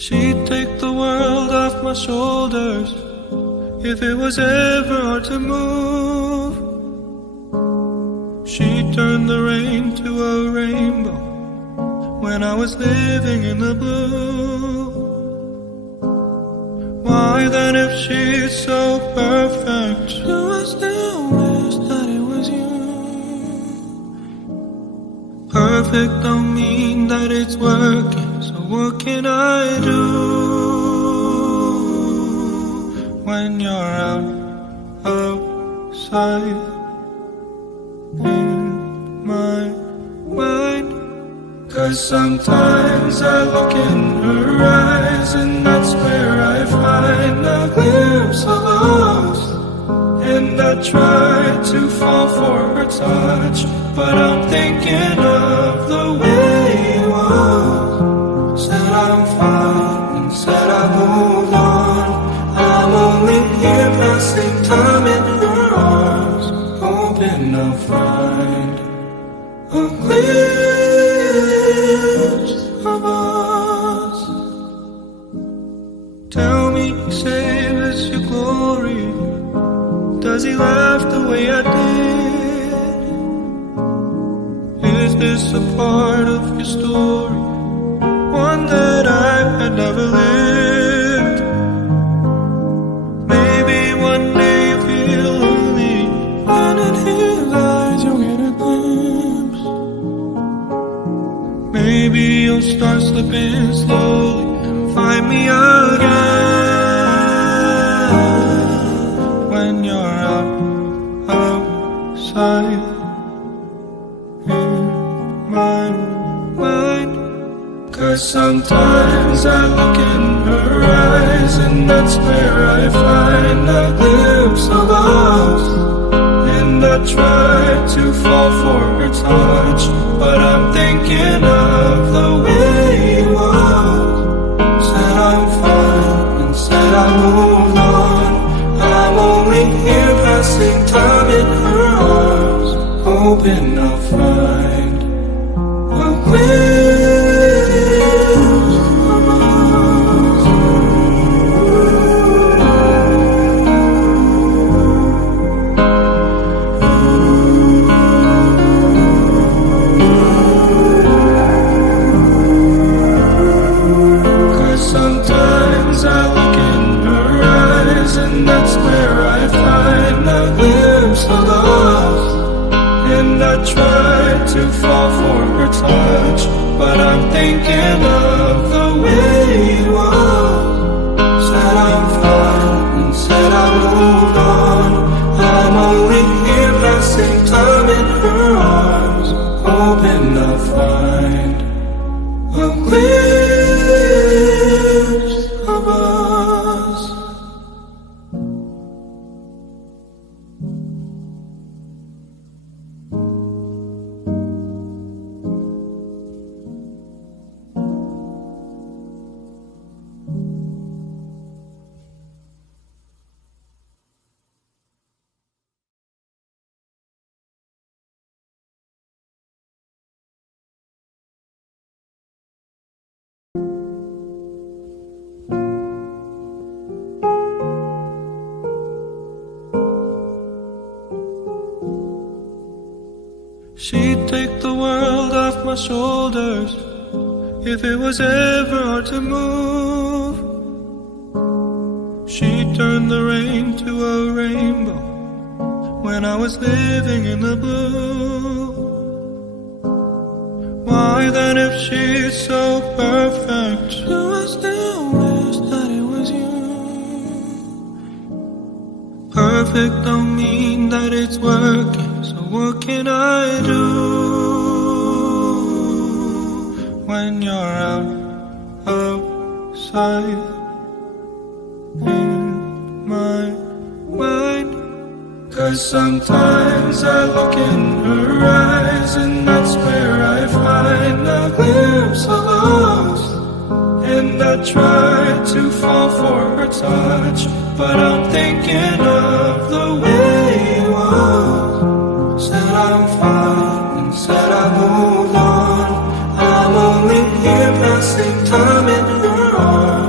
She'd take the world off my shoulders if it was ever hard to move. She'd turn the rain to a rainbow when I was living in the blue. Why then, if she's so perfect, do I still wish that it was you? Perfect don't mean that it's working, so what can I do when you're outside in my mind? 'Cause sometimes I look in her eyes, and that's where I find a glimpse of us. And I try to fall for her touch, but I'm thinking of the way it was. Said I'm fine and said I moved on. I'm only here passing time in her arms, hoping I'll find a glimpse of us. Tell me, save us your glory. Does he laugh the way I did? Is this a part of your story, one that I had never lived? Maybe one day you feel lonely, and in his eyes you'll get a glimpse. Maybe you'll start slipping slowly and find me again when you're outside in my mind. 'Cause sometimes I look in her eyes, and that's where I find a glimpse of us. And I try to fall for her touch, but I'm thinking of the way it was. Said I'm fine and said I moved on. I'm only here passing time in her arms, hoping I'll find a glimpse of us. 'Cause sometimes I look in her eyes, and that's where I find a glimpse of us. And I try to fall for her touch, but I'm thinking of the way it was. Said I'm fine and said I moved on. I'm only here passing time in her arms, hoping I'll find a glimpse of us. She'd take the world off my shoulders if it was ever hard to move. She'd turn the rain to a rainbow when I was living in the blue. Why then, if she's so perfect, do I still wish that it was you? Perfect don't mean that it's working, so what can I do when you're outside in my mind? 'Cause sometimes I look in her eyes, and that's where I find a glimpse of us. And I try to fall for her touch, but I'm thinking of the way it was. Said I'm fine and said I moved on. I'm only here passing time in her arms.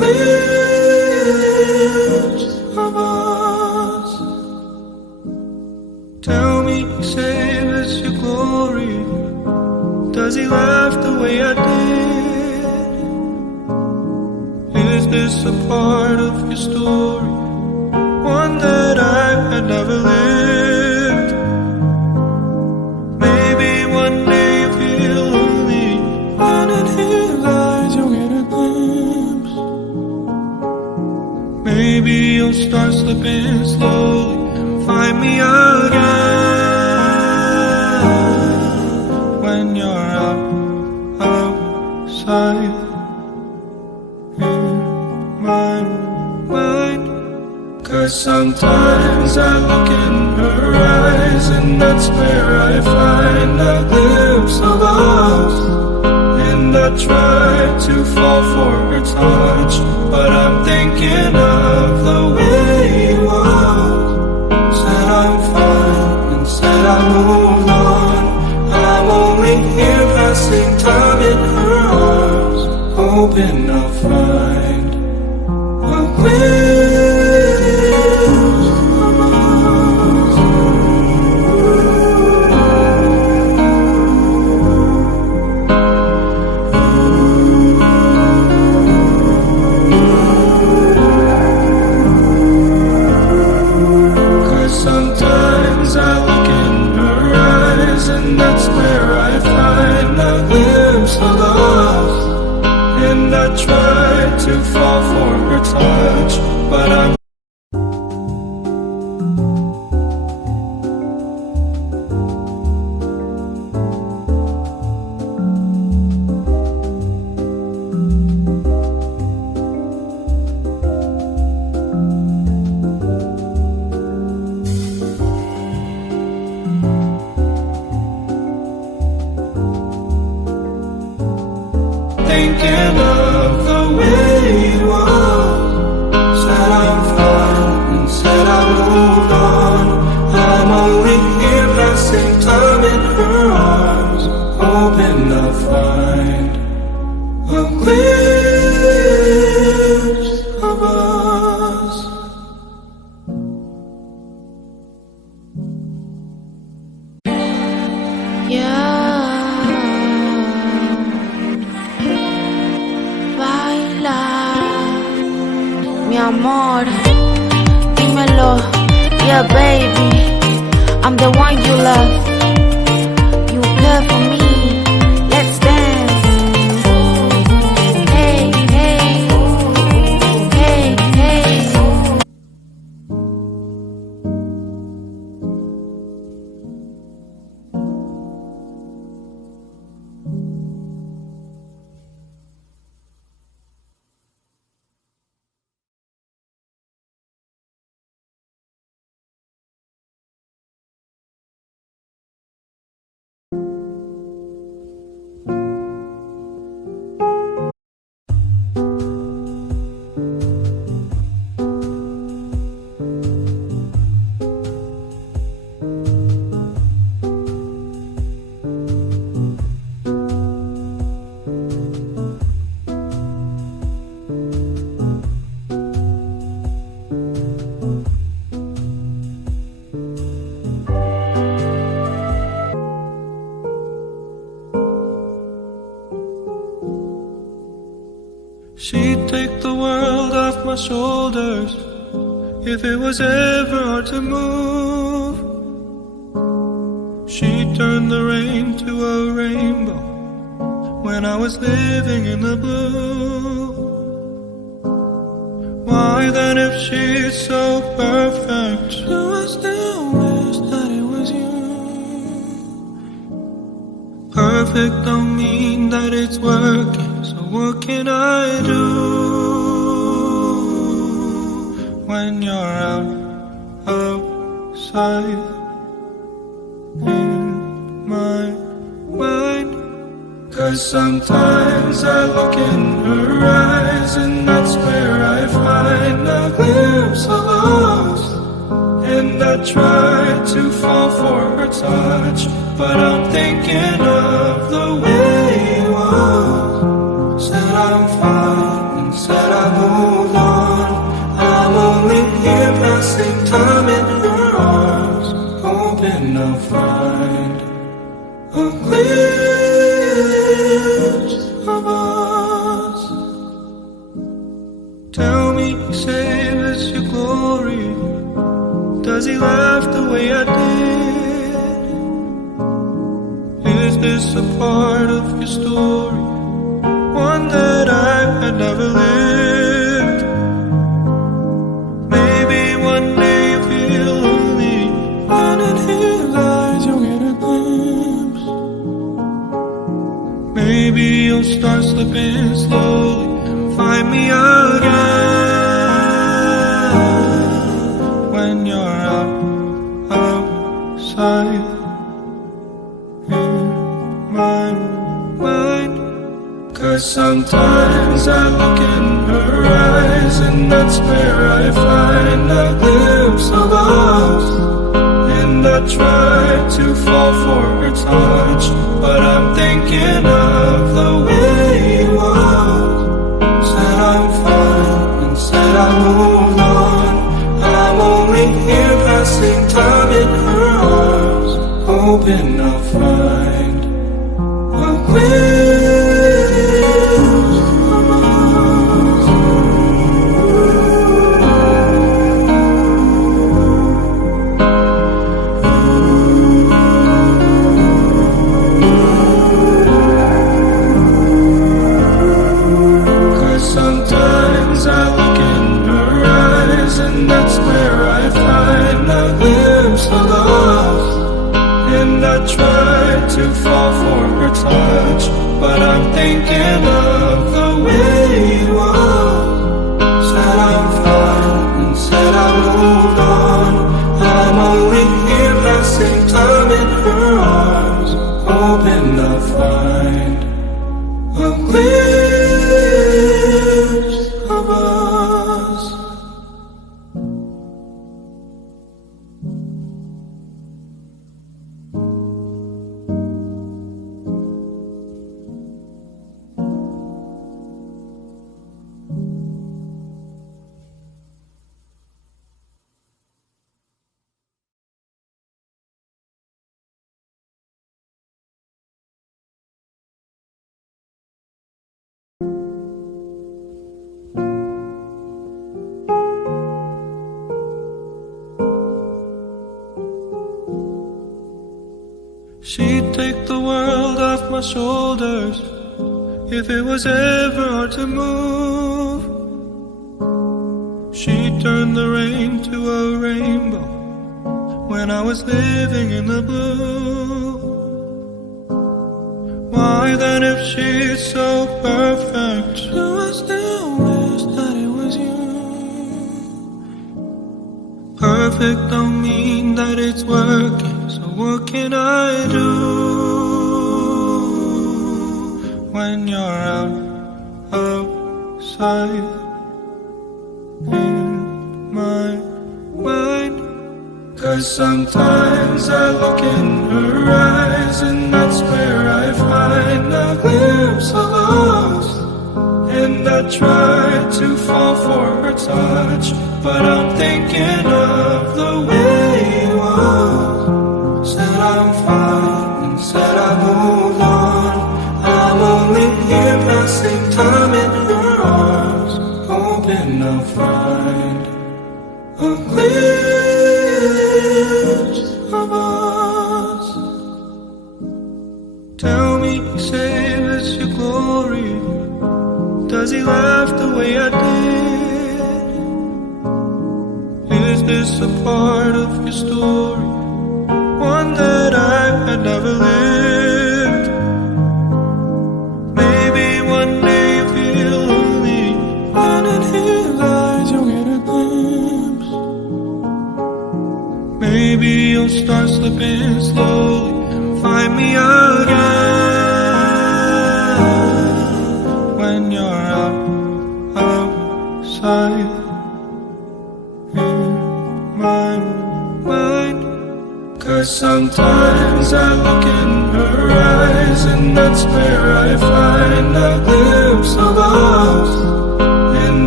glimpse of us. Tell me, say this your glory. Does he laugh the way I did? Is this a part of your story, one that I had never lived? Maybe one day you feel lonely, and in his eyes you'll get a glimpse. Maybe you'll start slipping slowly and find me again when you're outside in my mind. 'Cause sometimes I look in her eyes, and that's where I find a glimpse of us. And I try to fall for her touch, but I'm thinking of the way it was. Said I'm fine and said I moved on. I'm only here passing time in her arms, hoping I'll find a glimpse of us. 'Cause sometimes I look in her eyes, and that's where I find a glimpse of us. And I try to fall for her touch, but I'm thinking of the way it was. Said I'm fine and said I moved on. I'm only here passing time in her arms, hoping I'll find a glimpse of us. Mi amor, dímelo, yeah baby, I'm the one you love. You care for me, let's dance. Hey, hey, hey, hey. She'd take the world off my shoulders if it was ever hard to move. She'd turn the rain to a rainbow when I was living in the blue. Why then, if she's so perfect, do I still wish that it was you? Perfect don't mean that it's working, so what can I do when you're outside in my mind? 'Cause sometimes I look in her eyes, and that's where I find a glimpse of us. And I try to fall for her touch, but I'm thinking of the way it was. Said I'm fine and said I moved hold on. I'm only here passing time in her arms, hoping I'll find a glimpse of us. Tell me, say this your glory? Does he laugh the way I did? Is this a part of your story, one that I had never lived? Maybe one day you feel lonely, and in his eyes you'll get a glimpse. Maybe you'll start slipping slowly and find me again when you're outside in my mind. 'Cause sometimes I look in her eyes, and that's where I find a glimpse of us. And I try to fall for her touch, but I'm thinking of the way it was. Said I'm fine and said I moved on. I'm only here passing time in her arms, hoping I'll find a glimpse of us. 'Cause sometimes I look in her eyes, and that's where I find a glimpse of us. And I try to fall for her touch, but I'm thinking of the way it was. Said I'm fine and said I moved on. I'm only here passing time in her arms, hoping I'll find a glimpse of us. She'd take the world off my shoulders if it was ever hard to move. She'd turn the rain to a rainbow when I was living in the blue. Why then, if she's so perfect, do I still wish that it was you? Perfect don't mean that it's working, so what can I do when you're outside in my mind? 'Cause sometimes I look in her eyes, and that's where I find a glimpse of us. And I try to fall for her touch, but I'm thinking of the way it was. Said I'm fine and said I moved on. I'm only here passing time in her arms, hoping I'll find a glimpse of us. Tell me, say this your glory? Does he laugh the way I did? Is this a part of your story, one that I had never lived? Maybe one day you feel lonely, and in his eyes you'll get a glimpse. Maybe you'll start slipping slowly and find me again when you're outside in my mind. 'Cause sometimes I look in her eyes, and that's where I find a glimpse of us. And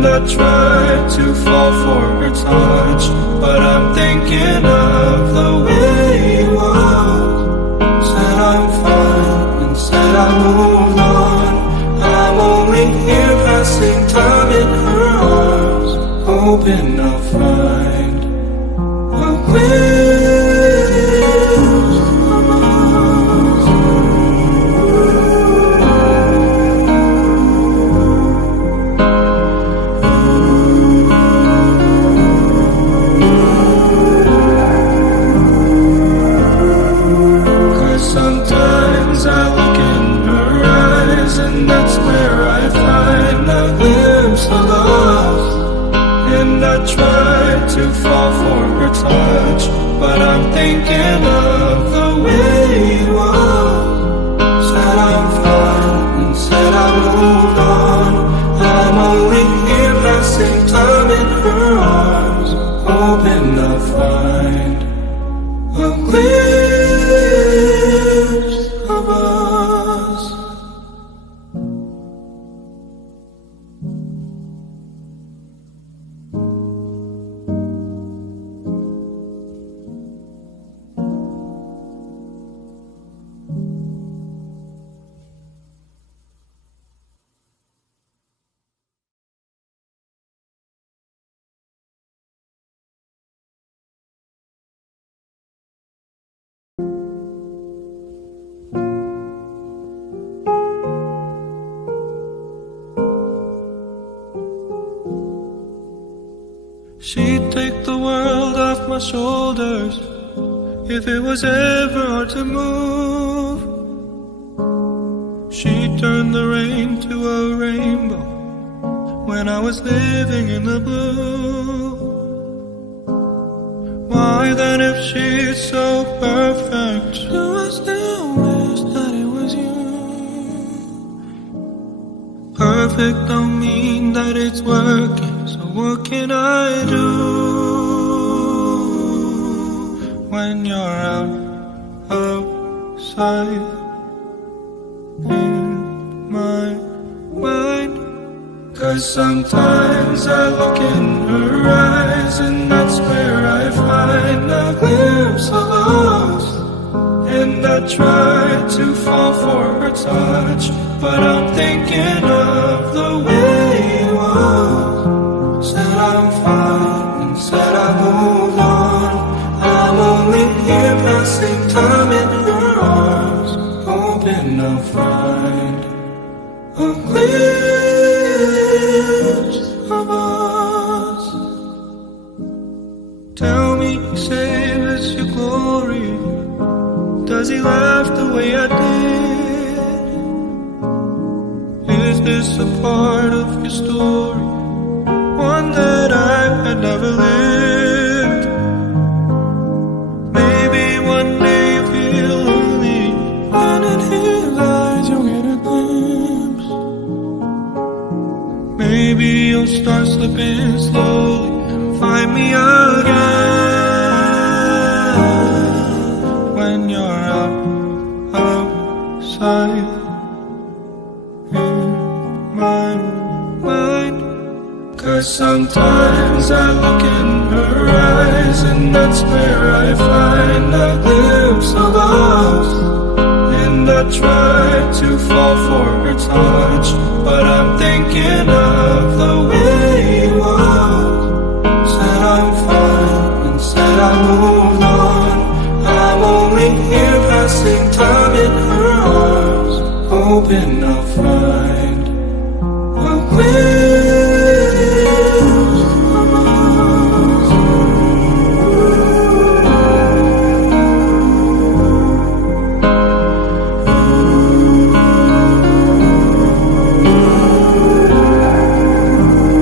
And I try to fall for her touch, but I'm thinking of the way you are. Said I'm fine and said I moved on. I'm only here passing time in her arms, hoping I'll find a glimpse of us. 'Cause sometimes I look in her eyes, and that's where I find a glimpse of us. And I try to fall for her touch, but I'm thinking of the way you are. Said I'm fine and said I moved on. I'm only here passing time in her arms, hoping I'll find a glimpse of us. She'd take the world off my shoulders if it was ever hard to move. She'd turn the rain to a rainbow when I was living in the blue. Why then, if she's so perfect, do I still wish that it was you? Perfect don't mean that it's working, so what can I do when you're outside in my mind? 'Cause sometimes I look in her eyes, and that's where I find a glimpse of us. And I try to fall for her touch, but I'm thinking of the way you are. Said I'm fine and said I moved on. I'm only here passing time in her arms, hoping I'll find a glimpse of us. Tell me, say this your glory? Does he laugh the way I did? Is this a part of your story, one that I had never lived? Maybe one day you feel lonely, and in his eyes you'll get a glimpse. Maybe you'll start slipping slowly and find me again when you're outside in my mind. 'Cause sometimes I look in her eyes, and that's where I find a glimpse of us. And I try to fall for her touch, but I'm thinking of the way you are. Said I'm fine and said I moved on. I'm only here passing time in her arms, hoping I'll find a glimpse of us.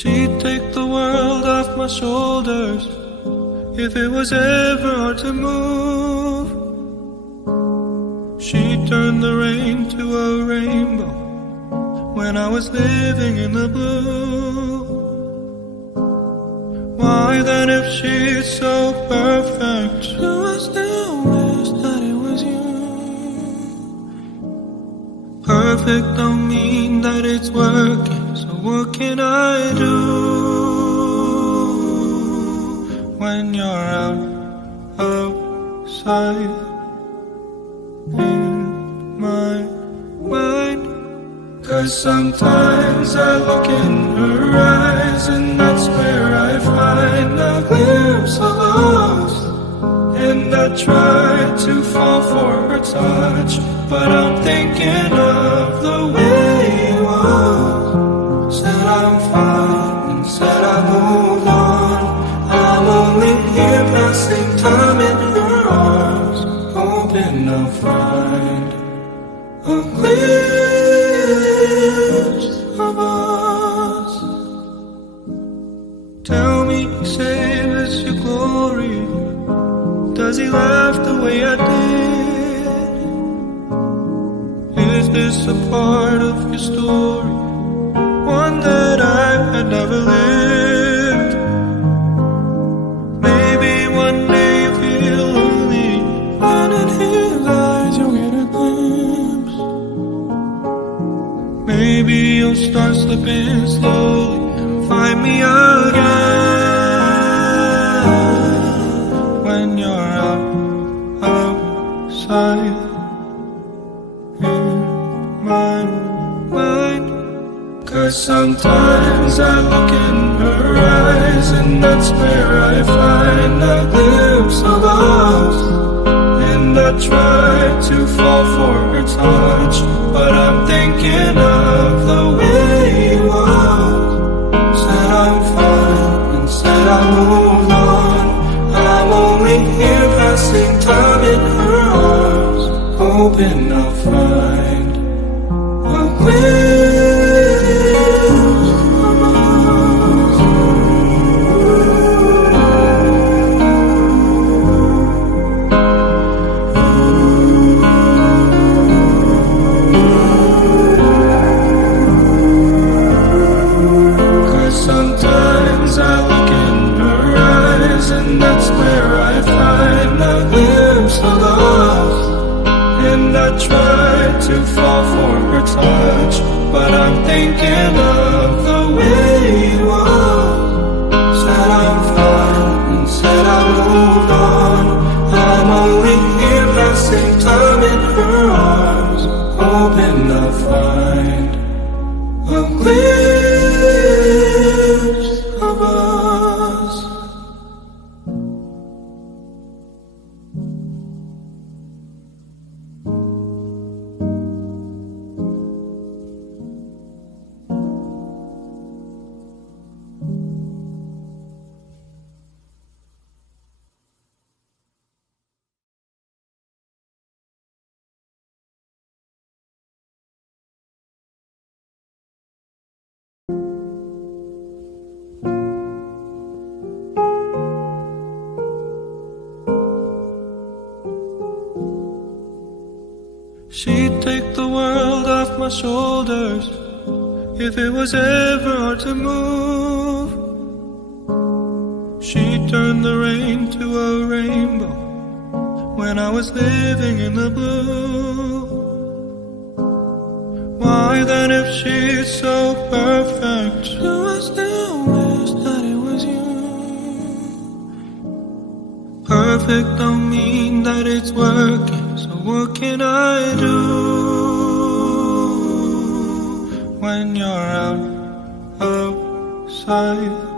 She'd take the world off my shoulders if it was ever hard to move. She'd turn the rain to a rainbow when I was living in the blue. Why then, if she's so perfect, do I still wish that it was you? Perfect don't mean that it's working, so what can I do when you're outside in my mind? 'Cause sometimes I look in her eyes, and that's where I find a glimpse of us. And I try to fall for her touch, but I'm thinking of the way it was. Said I'm fine and said I moved on. I'm only here passing time in her arms, hoping I'll find a glimpse of us. Tell me, say this your glory? Does he laugh the way I did? Is this a part of your story, one that I had never lived? Maybe one day you feel lonely, and in his eyes you'll get a glimpse. Maybe you'll start slipping slowly and find me again when you're outside in my mind. 'Cause sometimes I look in her eyes, and that's where I find a glimpse of us. And I try to fall for her touch, but I'm thinking of the way it was. Said I'm fine and said I moved on. I'm only here passing time in her arms, hoping I'll find a glimpse of us. 'Cause sometimes I look in her eyes, and that's where I find a glimpse of us. And I try to fall for her touch, but I'm thinking of the way it was. Said I'm fine and said I moved on. I'm only here passing time in her arms, hoping I'll find a glimpse of us. She'd take the world off my shoulders if it was ever hard to move. She'd turn the rain to a rainbow when I was living in the blue. Why then, if she's so perfect, do I still wish that it was you? Perfect don't mean that it's working, so what can I do when you're outside